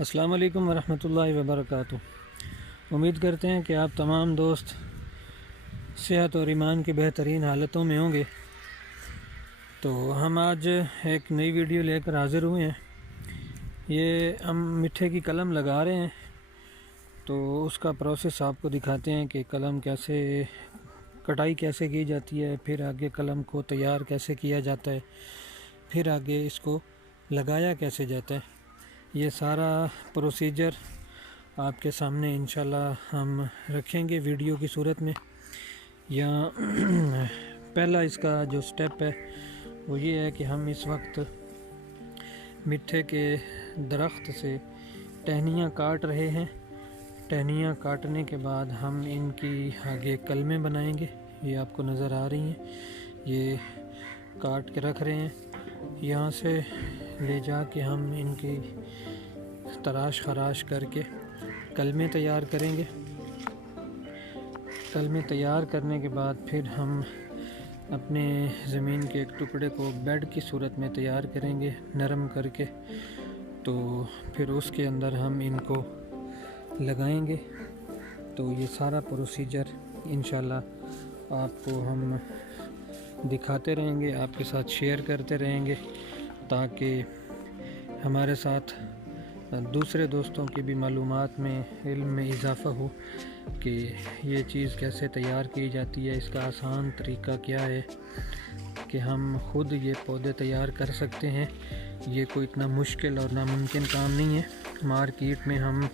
अस्सलाम वालेकुम वरहमतुल्लाहि वबरकातुहू। उम्मीद करते हैं कि आप तमाम दोस्त सेहत और ईमान की बेहतरीन हालतों में होंगे। तो हम आज एक नई वीडियो लेकर हाज़िर हुए हैं। ये हम मिट्ठे की कलम लगा रहे हैं, तो उसका प्रोसेस आपको दिखाते हैं कि कलम कैसे कटाई कैसे की जाती है, फिर आगे कलम को तैयार कैसे किया जाता है, फिर आगे इसको लगाया कैसे जाता है। ये सारा प्रोसीजर आपके सामने इंशाल्लाह हम रखेंगे वीडियो की सूरत में। यहाँ पहला इसका जो स्टेप है वो ये है कि हम इस वक्त मिट्ठे के दरख्त से टहनियाँ काट रहे हैं। टहनियाँ काटने के बाद हम इनकी आगे कलमें बनाएंगे। ये आपको नज़र आ रही हैं, ये काट के रख रहे हैं। यहाँ से ले जा के हम इनकी तराश खराश करके कलमें तैयार करेंगे। कलमें तैयार करने के बाद फिर हम अपने ज़मीन के एक टुकड़े को बेड की सूरत में तैयार करेंगे, नरम करके। तो फिर उसके अंदर हम इनको लगाएंगे। तो ये सारा प्रोसीजर इंशाल्लाह आपको हम दिखाते रहेंगे, आपके साथ शेयर करते रहेंगे, ताकि हमारे साथ दूसरे दोस्तों की भी मालूमात में इल्म में इजाफ़ा हो कि ये चीज़ कैसे तैयार की जाती है, इसका आसान तरीका क्या है कि हम ख़ुद ये पौधे तैयार कर सकते हैं। ये कोई इतना मुश्किल और नामुमकिन काम नहीं है। मार्केट में हम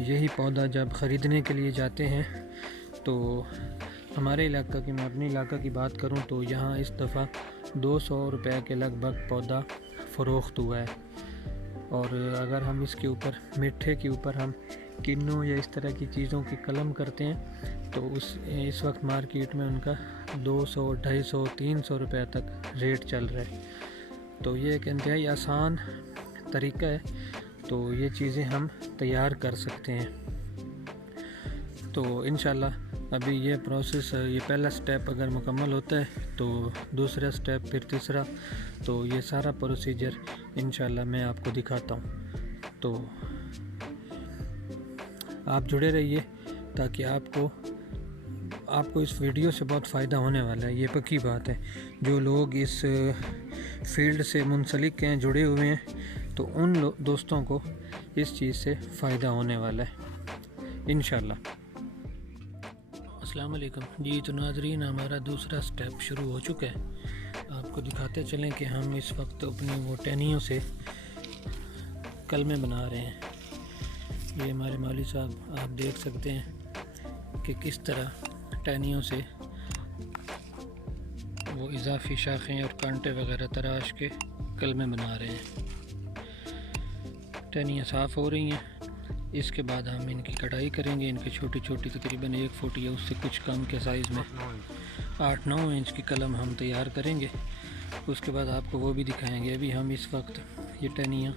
यही पौधा जब ख़रीदने के लिए जाते हैं तो हमारे इलाका की, मैं अपने इलाका की बात करूं तो यहाँ इस दफ़ा 200 रुपये के लगभग पौधा फ़रोख्त हुआ है। और अगर हम इसके ऊपर मिट्ठे के ऊपर हम किन्नू या इस तरह की चीज़ों की कलम करते हैं तो इस वक्त मार्केट में उनका 200, 250, 300 रुपये तक रेट चल रहा है। तो ये एक इंतहाई आसान तरीका है, तो ये चीज़ें हम तैयार कर सकते हैं। तो इंशाल्लाह अभी ये प्रोसेस, ये पहला स्टेप अगर मुकम्मल होता है तो दूसरा स्टेप, फिर तीसरा, तो ये सारा प्रोसीजर इंशाल्लाह मैं आपको दिखाता हूँ। तो आप जुड़े रहिए ताकि आपको इस वीडियो से बहुत फ़ायदा होने वाला है। ये पक्की बात है। जो लोग इस फील्ड से मुंसलिक हैं, जुड़े हुए हैं, तो उन दोस्तों को इस चीज़ से फ़ायदा होने वाला है इंशाल्लाह। अस्सलाम वालेकुम जी। तो नाज़रीन, हमारा दूसरा स्टेप शुरू हो चुका है। आपको दिखाते चलें कि हम इस वक्त अपनी वो टहनियों से कलमें बना रहे हैं। ये हमारे मौलवी साहब, आप देख सकते हैं कि किस तरह टहनियों से वो इजाफी शाखें और कांटे वगैरह तराश के कलमें बना रहे हैं। टहनियाँ साफ़ हो रही हैं। इसके बाद हम इनकी कटाई करेंगे। इनकी छोटी छोटी तकरीबन 1 फुट या उससे कुछ कम के साइज़ में 8-9 इंच की कलम हम तैयार करेंगे। उसके बाद आपको वो भी दिखाएंगे। अभी हम इस वक्त ये टहनियाँ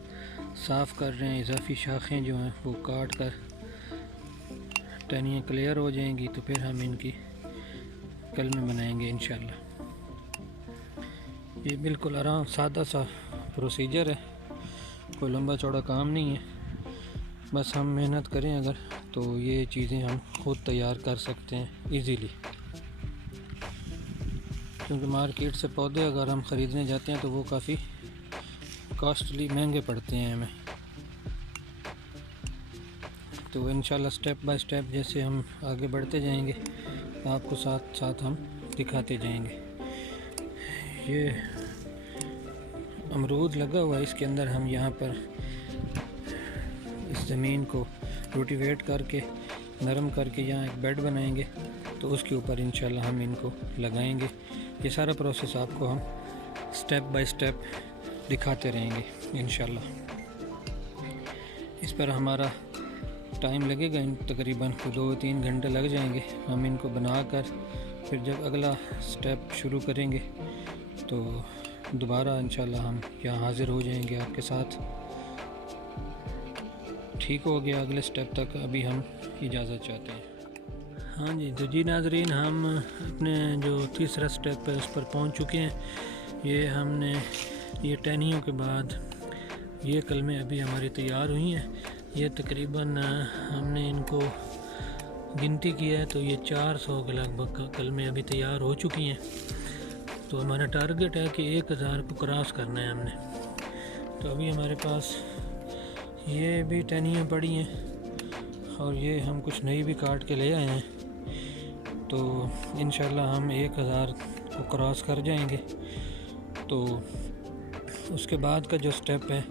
साफ़ कर रहे हैं। इजाफी शाखें जो हैं वो काट कर टहनियाँ क्लियर हो जाएंगी तो फिर हम इनकी कलमें बनाएंगे इंशाल्लाह। ये बिल्कुल आराम सादा सा प्रोसीजर है, कोई लंबा चौड़ा काम नहीं है। बस हम मेहनत करें अगर, तो ये चीज़ें हम खुद तैयार कर सकते हैं इजीली। क्योंकि मार्केट से पौधे अगर हम ख़रीदने जाते हैं तो वो काफ़ी कॉस्टली, महंगे पड़ते हैं हमें। तो इंशाल्लाह स्टेप बाय स्टेप जैसे हम आगे बढ़ते जाएंगे, आपको साथ साथ हम दिखाते जाएंगे। ये अमरूद लगा हुआ है, इसके अंदर हम यहाँ पर इस ज़मीन को रोटिवेट करके, नरम करके यहाँ एक बेड बनाएंगे। तो उसके ऊपर इंशाल्लाह हम इनको लगाएंगे। ये सारा प्रोसेस आपको हम स्टेप बाय स्टेप दिखाते रहेंगे इंशाल्लाह। इस पर हमारा टाइम लगेगा, तकरीबन 2-3 घंटे लग जाएंगे। हम इनको बनाकर फिर जब अगला स्टेप शुरू करेंगे तो दोबारा इंशाल्लाह हम यहाँ हाज़िर हो जाएंगे आपके साथ। ठीक हो गया अगले स्टेप तक अभी हम इजाज़त चाहते हैं। हाँ जी, तो जी नाज़रीन, हम अपने जो तीसरा स्टेप है उस पर पहुँच चुके हैं। ये हमने ये टहनियों के बाद ये कलमें अभी हमारी तैयार हुई हैं। ये तकरीबन हमने इनको गिनती की है तो ये 400 के लगभग कलमें अभी तैयार हो चुकी हैं। तो हमारा टारगेट है कि 1000 को क्रॉस करना है हमने। तो अभी हमारे पास ये भी टहनियाँ पड़ी हैं और ये हम कुछ नई भी काट के ले आए हैं। तो इंशाल्लाह हम 1000 को क्रॉस कर जाएंगे। तो उसके बाद का जो स्टेप है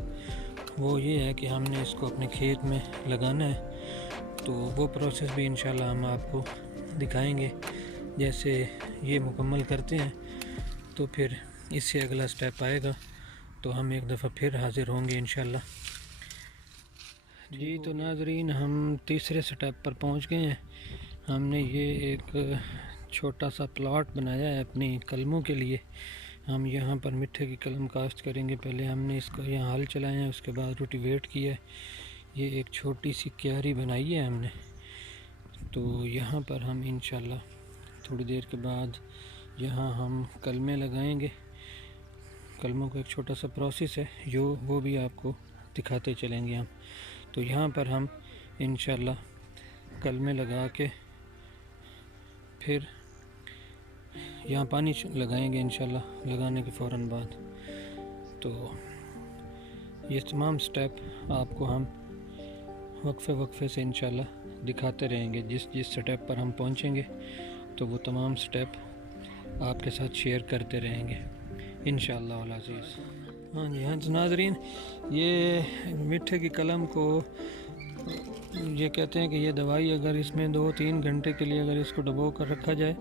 वो ये है कि हमने इसको अपने खेत में लगाना है। तो वो प्रोसेस भी इंशाल्लाह हम आपको दिखाएंगे। जैसे ये मुकम्मल करते हैं तो फिर इससे अगला स्टेप आएगा, तो हम एक दफ़ा फिर हाज़िर होंगे इंशाल्लाह। जी तो नाज़रीन, हम तीसरे स्टेप पर पहुंच गए हैं। हमने ये एक छोटा सा प्लॉट बनाया है अपनी कलमों के लिए। हम यहाँ पर मिट्टी की कलम काश्त करेंगे। पहले हमने इसको यहाँ हल चलाया है, उसके बाद रोटिवेट किया है। ये एक छोटी सी क्यारी बनाई है हमने। तो यहाँ पर हम इंशाल्लाह थोड़ी देर के बाद यहाँ हम कलमें लगाएंगे। कलमों का एक छोटा सा प्रोसेस है जो वो भी आपको दिखाते चलेंगे हम। तो यहाँ पर हम इंशाल्लाह कलमें लगा के फिर यहाँ पानी लगाएंगे इंशाल्लाह लगाने के फ़ौरन बाद। तो ये तमाम स्टेप आपको हम वक्फे से इंशाल्लाह दिखाते रहेंगे। जिस स्टेप पर हम पहुँचेंगे तो वो तमाम स्टेप आपके साथ शेयर करते रहेंगे इंशाल्लाह अल अज़ीज़। हाँ जी, हाँ नाज़रीन, ये मिट्टी की कलम को ये कहते हैं कि ये दवाई अगर इसमें 2-3 घंटे के लिए अगर इसको डबो कर रखा जाए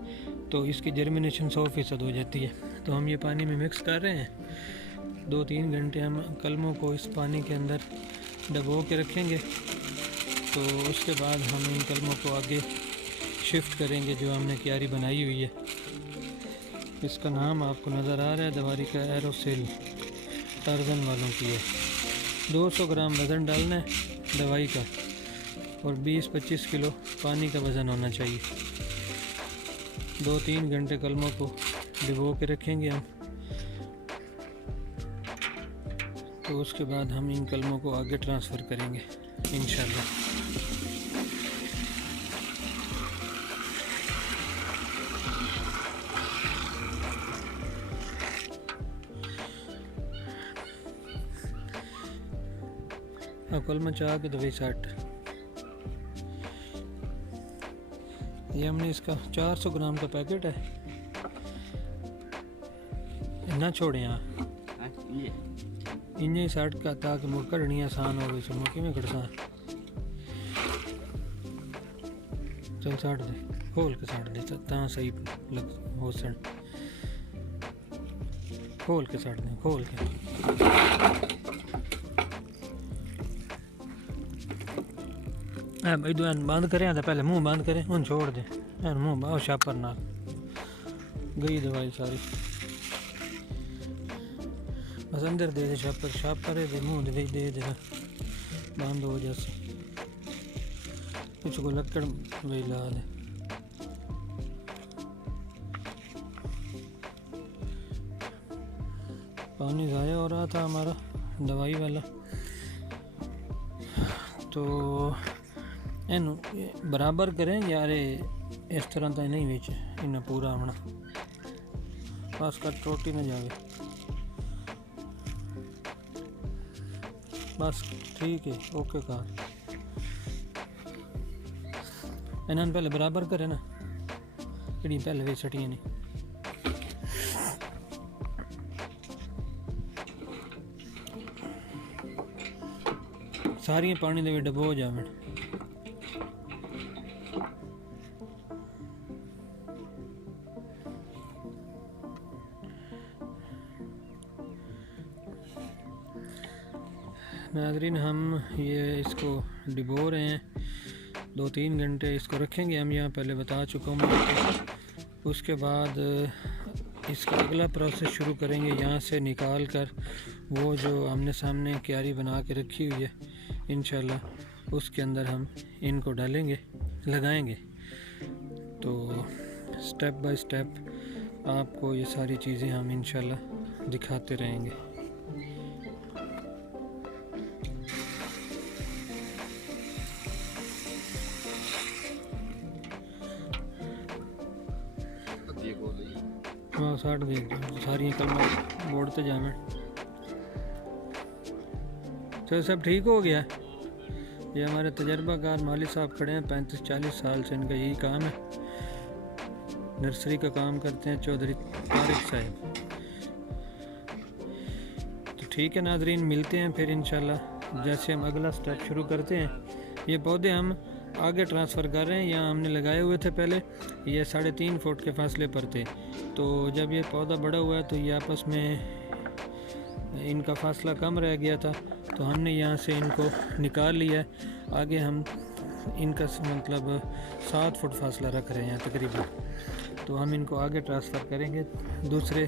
तो इसकी जर्मिनेशन 100% हो जाती है। तो हम ये पानी में मिक्स कर रहे हैं। 2-3 घंटे हम कलमों को इस पानी के अंदर डबो के रखेंगे। तो उसके बाद हम इन कलमों को आगे शिफ्ट करेंगे जो हमने क्यारी बनाई हुई है। इसका नाम आपको नज़र आ रहा है दवारी का एरोसेल, टार्जन वालों की है। 200 ग्राम वज़न डालना है दवाई का और 20-25 किलो पानी का वज़न होना चाहिए। 2-3 घंटे कलमों को भिगो के रखेंगे हम। तो उसके बाद हम इन कलमों को आगे ट्रांसफ़र करेंगे इंशाल्लाह। कलमा चाह के दवाई 60। ये हमने इसका 400 ग्राम का पैकेट है। ना छोड़े यहाँ इन्हें 60 का ताकि मुड़ कढ़नी आसान हो गई। सुनो कि मैं कड़सा चल 60 दे, खोल के 60 दे ता सही लग हो सन। खोल के 60 दे, खोल के भाई दुआन बंद करें तो पहले मुंह बंद करें, उन छोड़ दे मुंह बहुत शापर ना गई दवाई सारी। बस अंदर दे दे शापर दे मुंह दे दे बंद हो जैसे कुछ को लकड़ वही ला दे। पानी ज़ाया हो रहा था हमारा दवाई वाला। तो इनू बराबर करें यार, इस तरह तो नहीं बिच इन्हें पूरा होना बस कर टोटी में जावे बस ठीक है। ओके कार इन्होंने पहले बराबर करे ना कि पहले भी सटियाँ नहीं। सारियां पानी दे डबो हो जावन। नाज़रीन, हम ये इसको डिबो रहे हैं। 2-3 घंटे इसको रखेंगे हम, यहाँ पहले बता चुका हूँ। उसके बाद इसका अगला प्रोसेस शुरू करेंगे। यहाँ से निकाल कर वो जो हमने सामने क्यारी बना के रखी हुई है इंशाल्लाह उसके अंदर हम इनको डालेंगे, लगाएंगे। तो स्टेप बाय स्टेप आपको ये सारी चीज़ें हम इंशाल्लाह दिखाते रहेंगे। साठ दे सारी कलमा बोड़ते जावे। तो सब ठीक हो गया। ये हमारे तजर्बाकार माली साहब खड़े हैं, 35-40 साल से इनका यही काम है, नर्सरी का काम करते हैं, चौधरी तारिक साहब। तो ठीक है नाजरीन, मिलते हैं फिर इंशाल्लाह जैसे हम अगला स्टेप शुरू करते हैं। ये पौधे हम आगे ट्रांसफ़र कर रहे हैं, यहाँ हमने लगाए हुए थे पहले, ये 3.5 फुट के फासले पर थे। तो जब ये पौधा बड़ा हुआ है तो ये आपस में इनका फासला कम रह गया था, तो हमने यहाँ से इनको निकाल लिया है। आगे हम इनका मतलब 7 फुट फासला रख रहे हैं तकरीबन। तो हम इनको आगे ट्रांसफ़र करेंगे दूसरे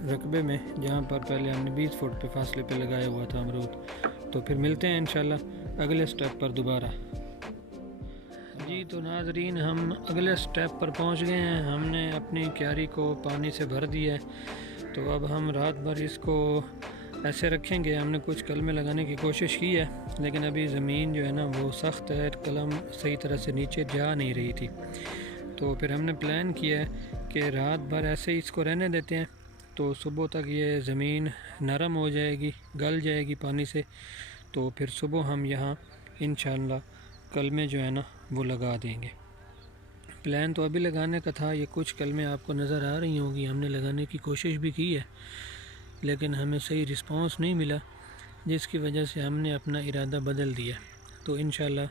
रकबे में, जहाँ पर पहले हमने 20 फुट पे फासले पे लगाया हुआ था अमरूद। तो फिर मिलते हैं इंशाल्लाह अगले स्टेप पर दोबारा। जी तो नाजरीन, हम अगले स्टेप पर पहुंच गए हैं। हमने अपनी क्यारी को पानी से भर दिया है। तो अब हम रात भर इसको ऐसे रखेंगे। हमने कुछ कलमें लगाने की कोशिश की है, लेकिन अभी ज़मीन जो है ना वो सख्त है, कलम सही तरह से नीचे जा नहीं रही थी। तो फिर हमने प्लान किया है कि रात भर ऐसे ही इसको रहने देते हैं, तो सुबह तक ये ज़मीन नरम हो जाएगी, गल जाएगी पानी से। तो फिर सुबह हम यहाँ इंशाल्लाह कलमें जो है ना वो लगा देंगे। प्लान तो अभी लगाने का था। ये कुछ कलमें आपको नज़र आ रही होंगी, हमने लगाने की कोशिश भी की है, लेकिन हमें सही रिस्पांस नहीं मिला, जिसकी वजह से हमने अपना इरादा बदल दिया। तो इंशाल्लाह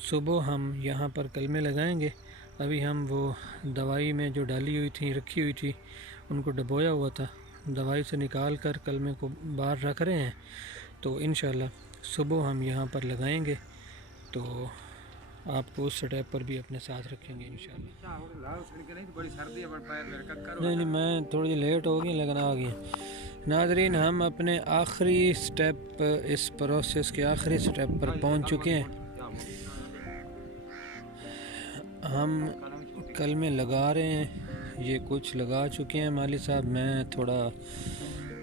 सुबह हम यहाँ पर कलमें लगाएंगे। अभी हम वो दवाई में जो डाली हुई थी, रखी हुई थी, उनको डबोया हुआ था, दवाई से निकाल कर कलमे को बाहर रख रहे हैं। तो इंशाल्लाह सुबह हम यहाँ पर लगाएंगे। तो आपको उस स्टेप पर भी अपने साथ रखेंगे इंशाल्लाह। नहीं, मैं थोड़ी लेट हो गई लेकिन आ गई। नाजरीन, हम अपने आखिरी स्टेप, इस प्रोसेस के आखिरी स्टेप पर पहुँच चुके हैं। हम कलमे लगा रहे हैं, ये कुछ लगा चुके हैं माली साहब। मैं थोड़ा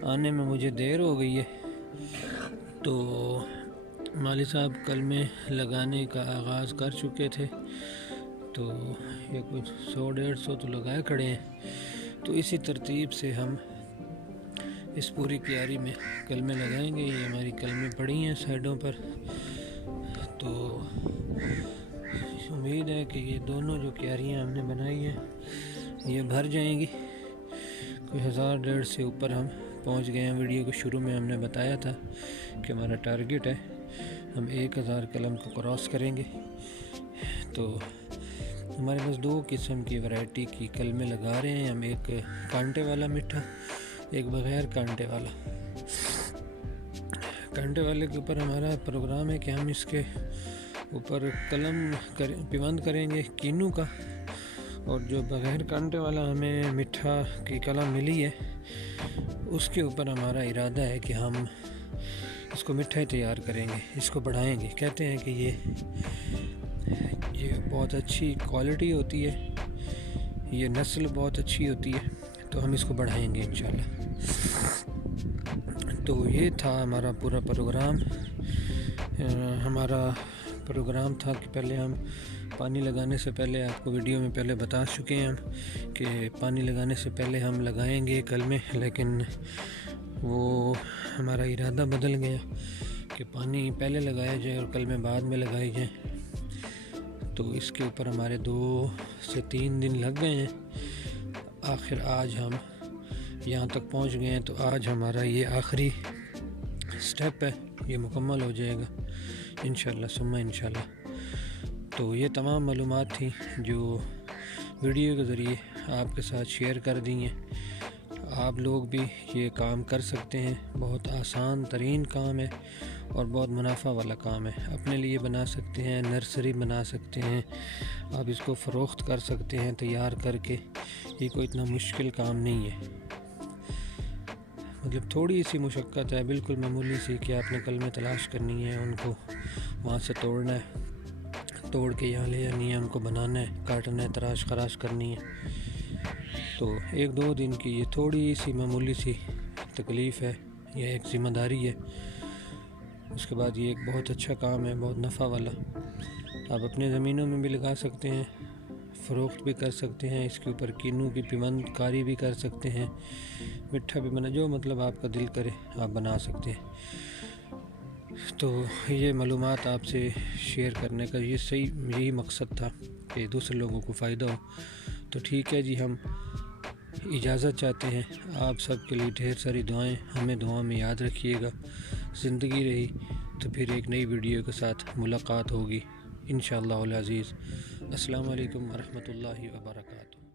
आने में मुझे देर हो गई है, तो माली साहब कलमे लगाने का आगाज़ कर चुके थे। तो ये कुछ 100-150 तो लगाए खड़े हैं। तो इसी तरतीब से हम इस पूरी क्यारी में कलमे लगाएंगे। ये हमारी कलमें पड़ी हैं साइडों पर। तो उम्मीद है कि ये दोनों जो क्यारियाँ हमने बनाई हैं ये भर जाएंगी। कोई 1000-150 से ऊपर हम पहुंच गए हैं। वीडियो के शुरू में हमने बताया था कि हमारा टारगेट है हम 1000 कलम को क्रॉस करेंगे। तो हमारे पास 2 किस्म की वैरायटी की कलमें लगा रहे हैं हम, एक कांटे वाला मीठा, एक बग़ैर कांटे वाला। कांटे वाले के ऊपर हमारा प्रोग्राम है कि हम इसके ऊपर कलम पिबंद करेंगे कीनू का, और जो बग़ैर कांटे वाला हमें मिठा की कलम मिली है उसके ऊपर हमारा इरादा है कि हम इसको मिठाई तैयार करेंगे, इसको बढ़ाएंगे। कहते हैं कि ये बहुत अच्छी क्वालिटी होती है, ये नस्ल बहुत अच्छी होती है, तो हम इसको बढ़ाएंगे इंशाल्लाह। तो ये था हमारा पूरा प्रोग्राम। हमारा प्रोग्राम था कि पहले हम पानी लगाने से पहले, आपको वीडियो में पहले बता चुके हैं हम कि पानी लगाने से पहले हम लगाएंगे कलमें, लेकिन वो हमारा इरादा बदल गया कि पानी पहले लगाया जाए और कलमें बाद में लगाई जाए। तो इसके ऊपर हमारे 2 से 3 दिन लग गए हैं। आखिर आज हम यहाँ तक पहुँच गए हैं। तो आज हमारा ये आखिरी स्टेप है, ये मुकम्मल हो जाएगा इंशाल्लाह सुम्मा इंशाल्लाह। तो ये तमाम मालूमात थी जो वीडियो के ज़रिए आपके साथ शेयर कर दी हैं। आप लोग भी ये काम कर सकते हैं। बहुत आसान तरीन काम है और बहुत मुनाफा वाला काम है। अपने लिए बना सकते हैं, नर्सरी बना सकते हैं, आप इसको फ़रोख्त कर सकते हैं तैयार करके। ये कोई इतना मुश्किल काम नहीं है, मतलब थोड़ी सी मुशक्क़त है, बिल्कुल मामूली सी, कि आपने कलमें तलाश करनी है, उनको वहाँ से तोड़ना है, तोड़ के यहाँ ले आनी है, उनको बनाना है, काटना है, तराश खराश करनी है। तो 1-2 दिन की ये थोड़ी सी मामूली सी तकलीफ़ है, यह एक ज़िम्मेदारी है। उसके बाद ये एक बहुत अच्छा काम है, बहुत नफ़ा वाला। आप अपने ज़मीनों में भी लगा सकते हैं, फ़रोख्त भी कर सकते हैं, इसके ऊपर किन्नू की पिमंद कारी भी कर सकते हैं, मिठा भी बना, जो मतलब आपका दिल करे आप बना सकते हैं। तो ये मालूमात आपसे शेयर करने का यही मकसद था कि दूसरे लोगों को फ़ायदा हो। तो ठीक है जी, हम इजाज़त चाहते हैं। आप सब के लिए ढेर सारी दुआएं, हमें दुआ में याद रखिएगा। ज़िंदगी रही तो फिर एक नई वीडियो के साथ मुलाकात होगी इंशाअल्लाह अज़ीज़। अस्सलाम वालेकुम व रहमतुल्लाहि व बरकातुहू।